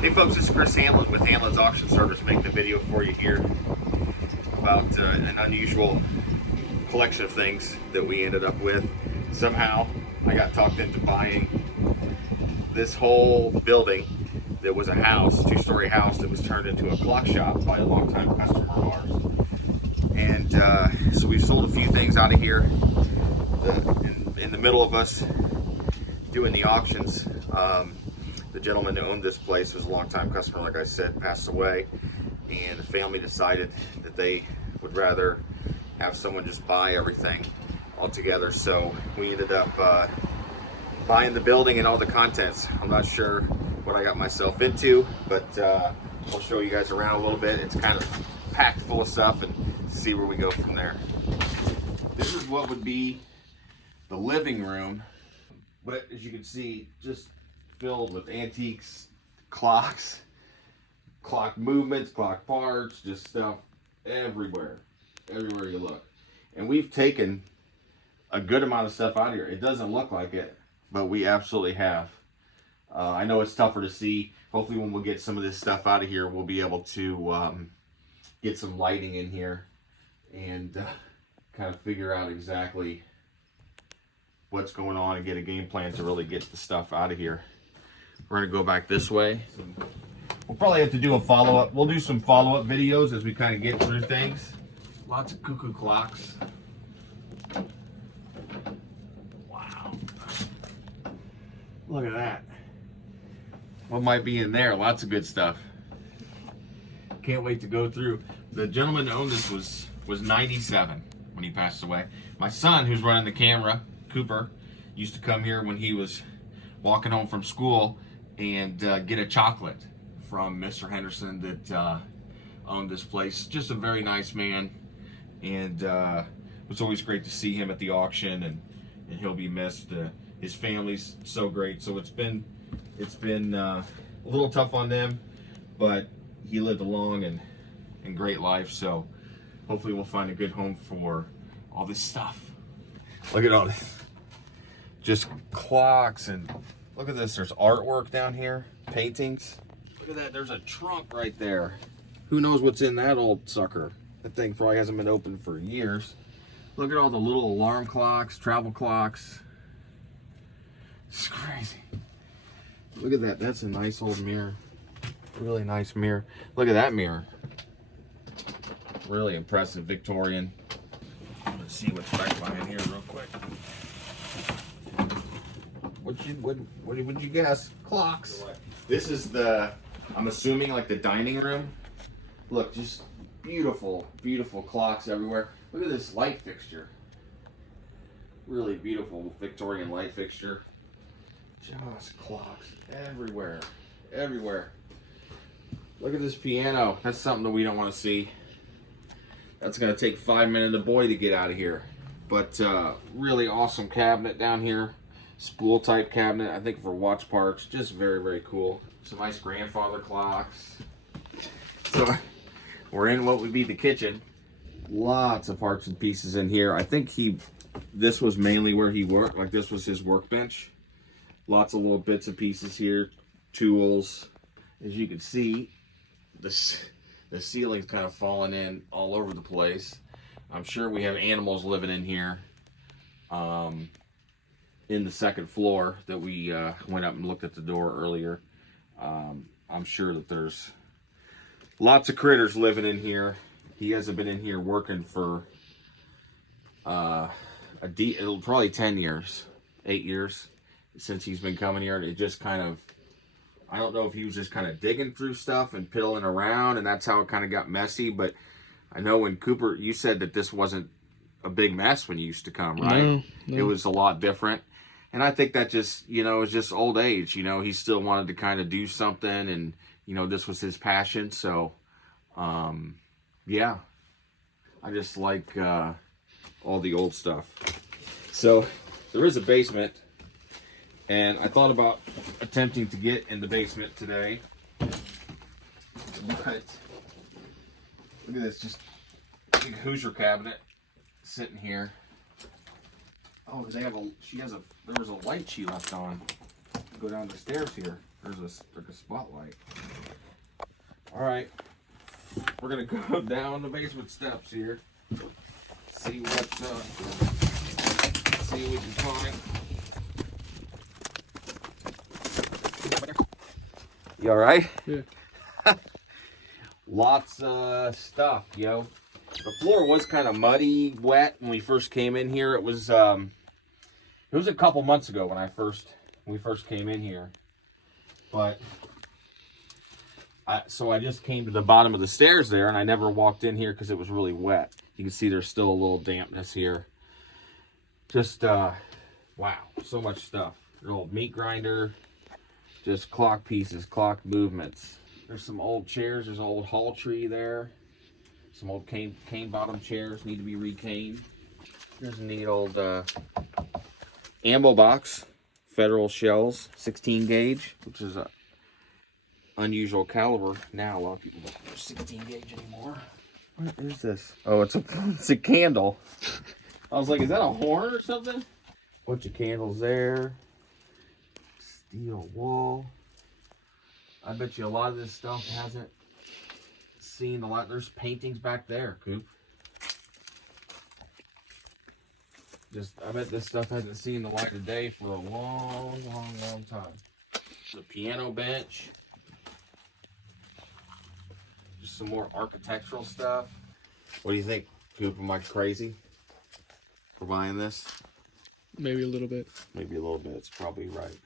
Hey folks, this is Chris Hanlon with Hanlon's Auction Service, making a video for you here about an unusual collection of things that we ended up with. Somehow I got talked into buying this whole building that was a house, two-story house that was turned into a clock shop by a longtime customer of ours. And so we sold a few things out of here. In the middle of us doing the auctions, the gentleman who owned this place was a longtime customer, like I said, passed away, and the family decided that they would rather have someone just buy everything all together. So we ended up buying the building and all the contents. I'm not sure what I got myself into, but I'll show you guys around a little bit. It's kind of packed full of stuff, and see where we go from there. This is what would be the living room, but as you can see, just filled with antiques, clocks, clock movements, clock parts, just stuff everywhere you look. And we've taken a good amount of stuff out of here. It doesn't look like it, but we absolutely have. I know it's tougher to see. Hopefully when we'll get some of this stuff out of here, we'll be able to get some lighting in here and kind of figure out exactly what's going on and get a game plan to really get the stuff out of here. We're gonna go back this way. We'll probably have to do a follow-up. We'll do some follow-up videos as we kind of get through things. Lots of cuckoo clocks. Wow. Look at that. What might be in there? Lots of good stuff. Can't wait to go through. The gentleman who owned this was 97 when he passed away. My son, who's running the camera, Cooper, used to come here when he was walking home from school and get a chocolate from Mr. Henderson that owned this place. Just a very nice man, and it was always great to see him at the auction, and he'll be missed. His family's so great, so it's been a little tough on them, but he lived a long and great life, so hopefully we'll find a good home for all this stuff. Look at all this, just clocks, and look at this, there's artwork down here, paintings. Look at that, there's a trunk right there. Who knows what's in that old sucker? That thing probably hasn't been opened for years. Look at all the little alarm clocks, travel clocks. It's crazy. Look at that, that's a nice old mirror. Really nice mirror. Look at that mirror. Really impressive, Victorian. Let's see what's back behind here real quick. What would you guess? Clocks. This is the, I'm assuming, like the dining room. Look, just beautiful, beautiful clocks everywhere. Look at this light fixture. Really beautiful Victorian light fixture. Just clocks everywhere, everywhere. Look at this piano. That's something that we don't want to see. That's gonna take 5 minutes of the boy to get out of here. But really awesome cabinet down here. Spool type cabinet, I think for watch parts. Just very, very cool. Some nice grandfather clocks. So we're in what would be the kitchen. Lots of parts and pieces in here. I think this was mainly where he worked. Like this was his workbench. Lots of little bits and pieces here. Tools. As you can see, the ceiling's kind of falling in all over the place. I'm sure we have animals living in here. In the second floor that we went up and looked at the door earlier. I'm sure that there's lots of critters living in here. He hasn't been in here working for probably 10 years, 8 years since he's been coming here. It just kind of, I don't know if he was just kind of digging through stuff and piddling around, and that's how it kind of got messy. But I know when Cooper, you said that this wasn't a big mess when you used to come, right? No. It was a lot different. And I think that just, is just old age. He still wanted to kind of do something, and, this was his passion. So, yeah, I just like all the old stuff. So there is a basement, and I thought about attempting to get in the basement today. But look at this, just big Hoosier cabinet sitting here. Oh, there was a light she left on. Go down the stairs here. There's a spotlight. All right, we're gonna go down the basement steps here. See what we can find. You all right? Yeah. Lots of stuff, yo. The floor was kind of muddy, wet when we first came in here. It was a couple months ago when we first came in here, but so I just came to the bottom of the stairs there, and I never walked in here because it was really wet. You can see there's still a little dampness here. Just wow, so much stuff. Your old meat grinder, just clock pieces, clock movements. There's some old chairs. There's an old hall tree there. Some old cane bottom chairs need to be recaned. There's a neat old ammo box, Federal shells, 16 gauge, which is a unusual caliber. Now a lot of people don't use 16 gauge anymore. What is this? Oh, it's a candle. I was like, is that a horn or something? Bunch of candles there. Steel wool. I bet you a lot of this stuff hasn't seen a lot. There's paintings back there, Coop. I bet this stuff hasn't seen the light of day for a long, long, long time. The piano bench. Just some more architectural stuff. What do you think, Coop? Am I crazy for buying this? Maybe a little bit. Maybe a little bit. It's probably right.